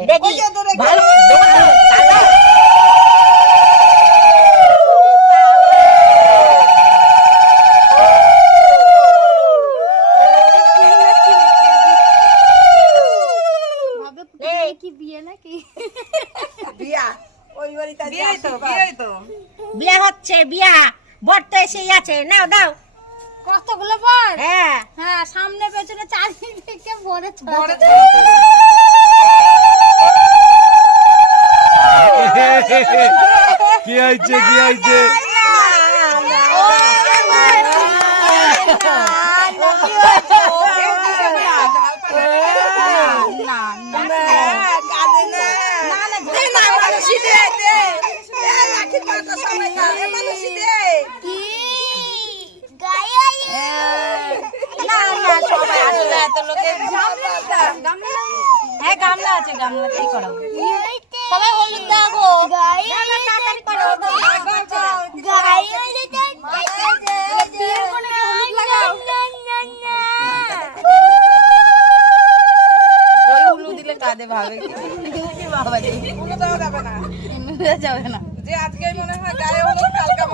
দেখি ভালো কি বিয়ে নাকি? বিয়া ওই বাড়িতে বিয়া হচ্ছে বিয়া বর তো এসেই আছে নাও দাও কতগুলো বর? হ্যাঁ হ্যাঁ, সামনে পেছনে চারিদিকে ভরে কি হয়েছে কি হয়েছে গামলা আছে গামলাতেই করাবো সবাই হলুদ দাগো তাড়াতাড়ি করো ওই উলু দিলে কাঁদে ভাবে বাবা রে উলু দেওয়া যাবে না যাবে না যে আজকে মনে হয় গায়ে হলুদ কালকে